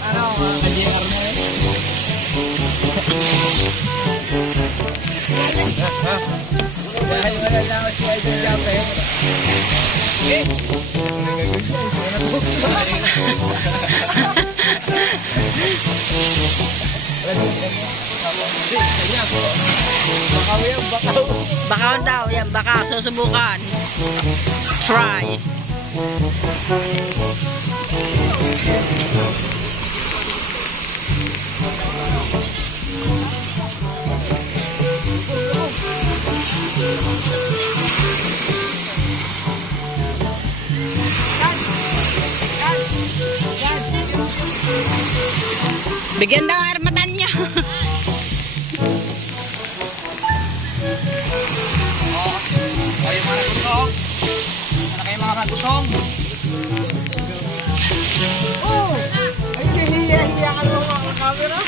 at ano, ka-JR na eh. Dahil wala na ako si Idol Jump eh. Eh! Bakaw yan, bakaw. Bakaw daw, yan, baka. Susubukan. Try. Bigyan daw ang armatan niya. Kayo mga nagusong. Kayo mga nagusong. Oh! Ay, hihiya ka naman mga camera.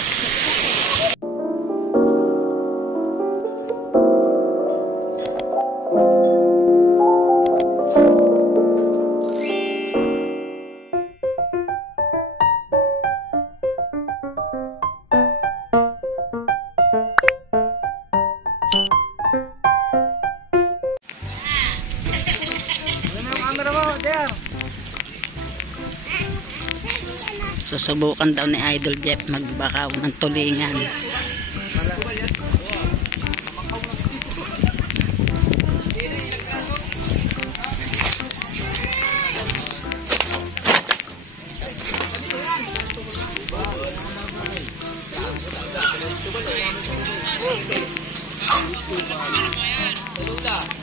Susubukan daw ni Idol Jeff magbakaw ng tulingan.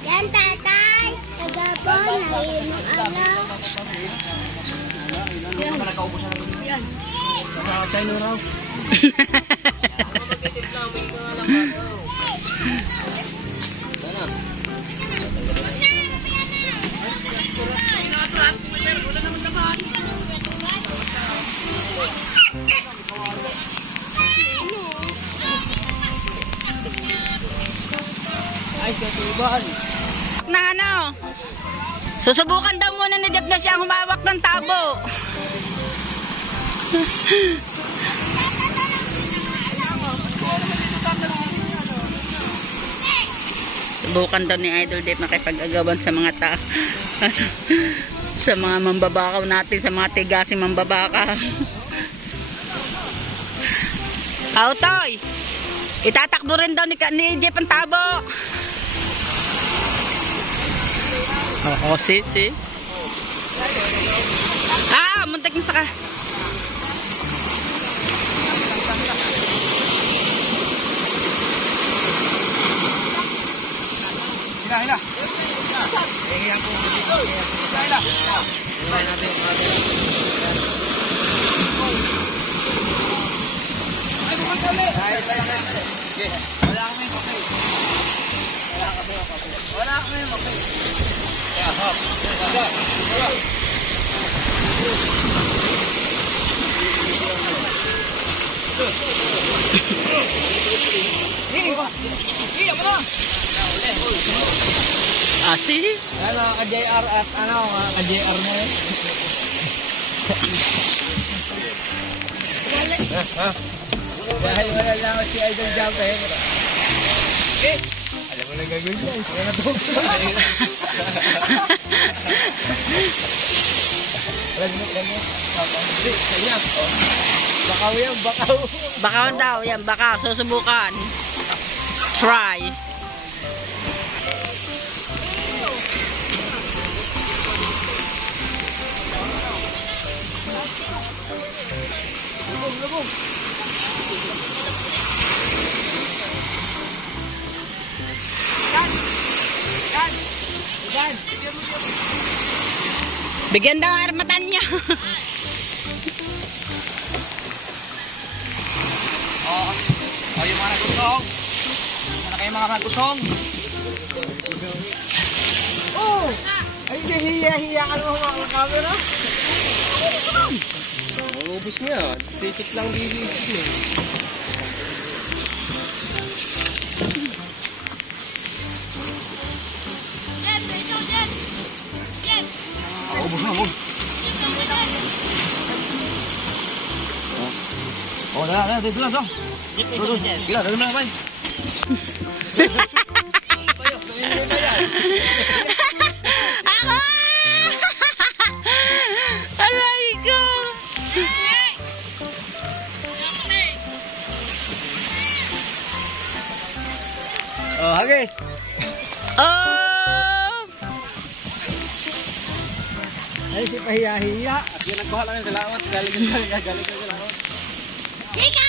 Yan tatay, tagapon, nainom alaw. Sa China raw. Ay, katuban. Na ano? Susubukan daw muna ni Jeff na siya humawak ng tabo. Subukan daw ni Idol Jeff makipag-agawan sa mga sa mga mambabakaw natin, sa mga tigasing mambabaka. Autoy! Itatakbo rin daw ni Jeff ang tabo. Oo, si. Ah, muntik na saka. Hila. Hila po dito. Hila. Hila natin. Ay, bukan kami. Wala kami makay. Wala kami makay. Ya, hop. Iya mo na. Asi? Ano, ka-JR at ano, ka-JR na eh. Dahil wala lang ako si Idol Jump eh. Eh! Alam mo na gagawin siya. Wala na to. Lagyan. Hindi, kanya. Bakaw yan, bakaw. Bakaw daw, yan, bakaw. Susubukan. Try. Lubog. Yan. Bigyan daw ang armatan niya. Yung mga nagusong. Kayo mga nagusong. Oh! Ay, hihiya ka naman mga camera. Ubus mo yan. Sikit lang bilisip mo. Ubus na mo. Oh, dah, dito lang, so. Gila, dito lang, bay. Ako! Aray ko! Oh, habis. Oh! Ay, si pahiya-hiya. At yun, nagkuha lang yung salawat. Galing yung salawat. Ika!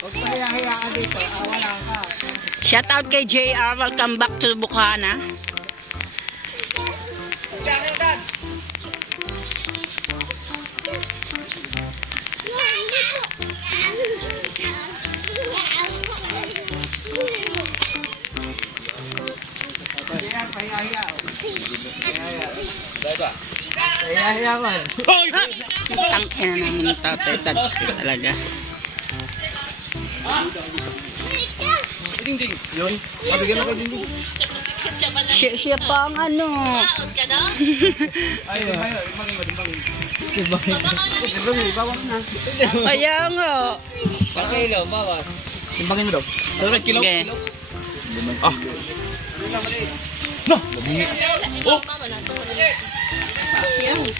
Huwag pahiya-hiya ka dito. Wala ka. Shout out kay JR. Welcome back to Bukana. Pahiya-hiya. Pahiya-hiya man. Tangina namin ng tatay. That's talaga. Ding-ding. Yun. Mabigyan ako ding-ding. Siya pa ang ano. Ay, dimbangin. Dimbangin, bawas na. Kaya nga. Kilo, bawas. Dimbangin mo daw. Ano kilo? Okay. Ah. No, mabingi. Oh.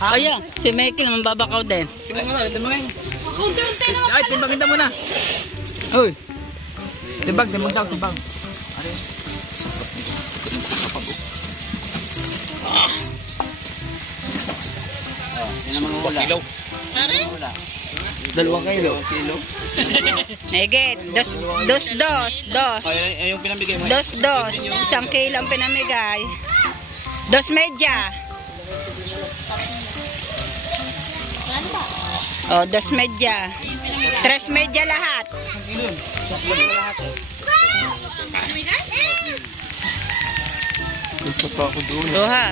Ayan, si Michael mambabakaw din. Timbangin. Ay, timbangin na muna. Hoy. Timbang daw. Ano? Yan naman ang wala. Wala. 2 kilo. Higit. Dos. Ay, yung pinamigay mo. Dos. 1 kilo ang pinamigay. 2 medya. Oh, 2 medya. 3 medya lahat. Gusto pa ako doon. Duha.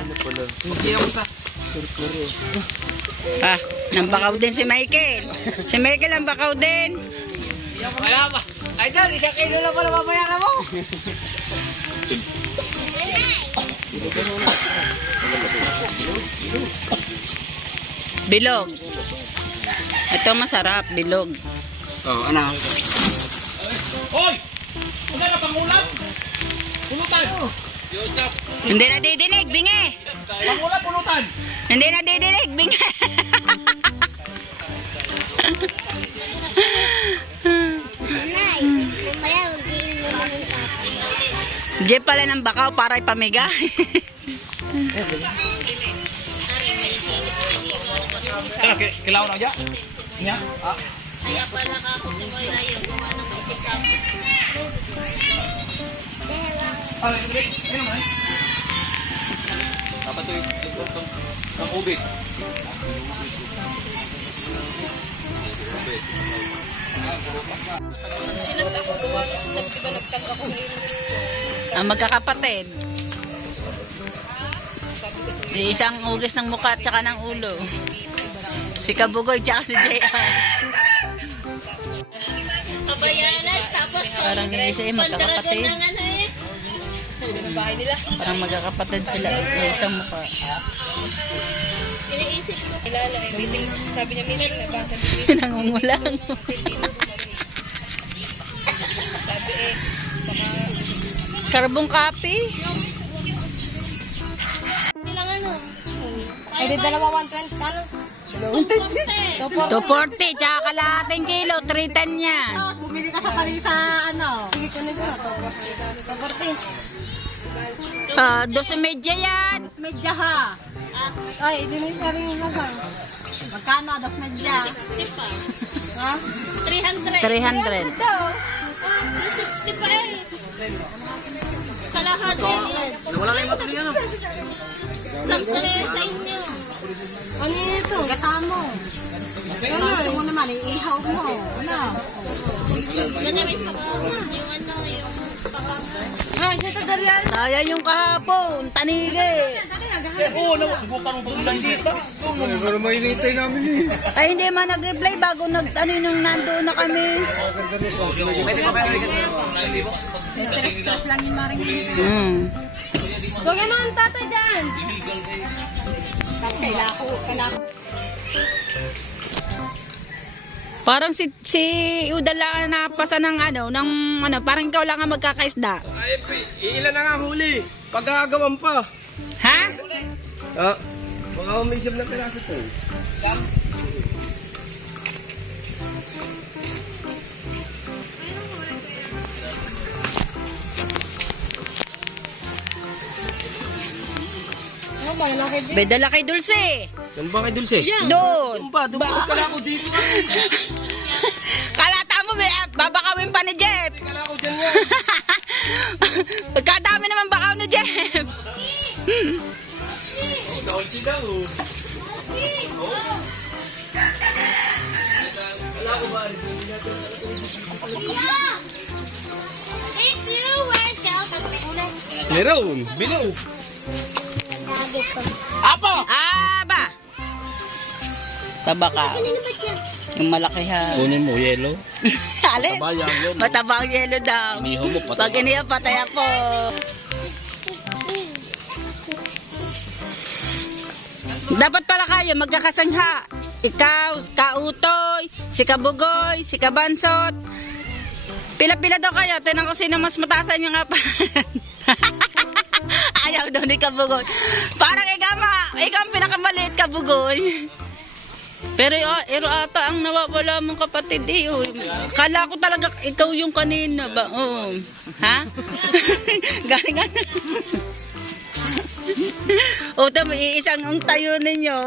Hindi ako sa Ah, nambakaw din si Michael. Si Michael ang bakaw din. Wala pa. Ay, dal, 1 kilo lang pala babayaran mo. Bilog. Ito masarap, bilog. Oh, ano? Hoy! Kung na pangulam? Pulutan! Hindi na didinig, bingi. Pangulam, pulutan! Hindi na didinig, bingi. Nanay, mamaya mag-iin mo na ng tatay. Di pala ng bakaw para ipamigay. Kilaw na dyan? Nya? Ah? Kaya pala ka ako si Moy na yun, gawa ng itikap. Ah, ano naman? Dapat ito yung ubig. Sinagtag ko gawa ng diba nagtag ako ngayon. Ang magkakapatid. Isang ugis ng mukha at saka ng ulo. Si Kabugoy tsaka si JR. Kabayanas, tapos Parang yung isa magkakapatid. ng ano eh. Ng bahay nila. Parang magkakapatid sila. Isang mukha. Iniisip ko. Kilala eh. Missing, sabi niya missing na ba? Sabi niya Nangungulang. sabi eh. Baka Karbong kapi. nilang ano. Ay, di dalawa 120, ano? 240 tsaka kalahating kilo. 310 yan. Bumili ka sa Parisa, ano? Sige, kunin ko na to. 240. 12 medya yan. Medya ha. Ay, hindi na yung saring lasang. Magkano? 2 medya. 60 pa. Ha? 300. 300. Ito. 60 pa eh. Kalahati. Wala na yung matuli ano? Sakto na yun sa inyo. Ano ito? Gata mo. Ano? Gusto mo naman, iihaw mo. Ano? Ganun sa yung ano, yung pakangan. Ah, ito dalian. Sayang yung kahapon. Tanigi. Oo, subukan mo pag-ulan dito. Pero mainitay namin eh. Ay, hindi man nag-reply bago nung nandoon na kami. Pwede ka pala Stress lang yung maring. Hmm. Huwag ano ang tatay dyan. Kalako. Parang si Udala na pasa ng parang ikaw lang ang magkakaisda. Ay, ilan na nga huli. Pagkagawan pa. Ha? Mga umisip na piraso to. Bedala kay Dulce. Saan ba kay Dulce? Doon. Dumukot ka na ako dito. Kalata mo, babakawin pa ni Jeff. Kala ko dyan yan. Pagkadami naman bakaw ni Jeff. Dulce daw. Wala ko ba? Meron. Bilaw. Apo! Aba! Tabaka. Yung malaki ha. Kunin mo, yellow. Alin? Tabayang yun. Matabang yelo daw. Inihaw mo, patay. Pag inihaw, patay ako. Dapat pala kayo magkakasangha. Ikaw, Kautoy, si Kabugoy, si Kabansot. Pila-pila daw kayo. Tinan ko sino mas mataasan yung kapanan. Ayaw daw ni Kabugoy. Parang ikaw ang pinakamaliit, Kabugoy. Pero ata ang nawawala mong kapatid eh. Oh. Kala ko talaga ikaw yung kanina ba? Oh. Ha? Galing o, tama, iisang ang tayo ninyo.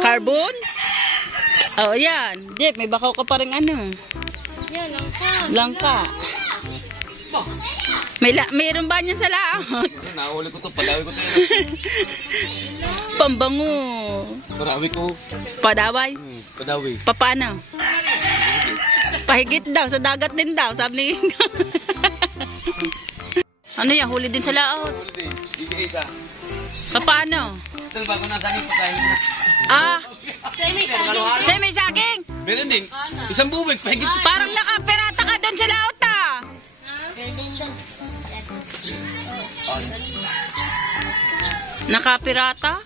Carbon? Oh, yan. Jeff, may bakaw ka pa rin ano. Yan, Langka. Mayroon ba niyan sa laot? Nahuli ko to, padawi ko to. Pambango. Padawi ko. Padaway? Padawi. Paano? Pahigit daw, sa dagat din daw, sabi ni Ano yan, huli din sa laot? Isa-isa. Paano? Ito bago nasa nito tayo na. Semi saging? Meron din. Isang bubig, pahigit. Parang nakaperata ka doon sa laot ah. Nakapirata?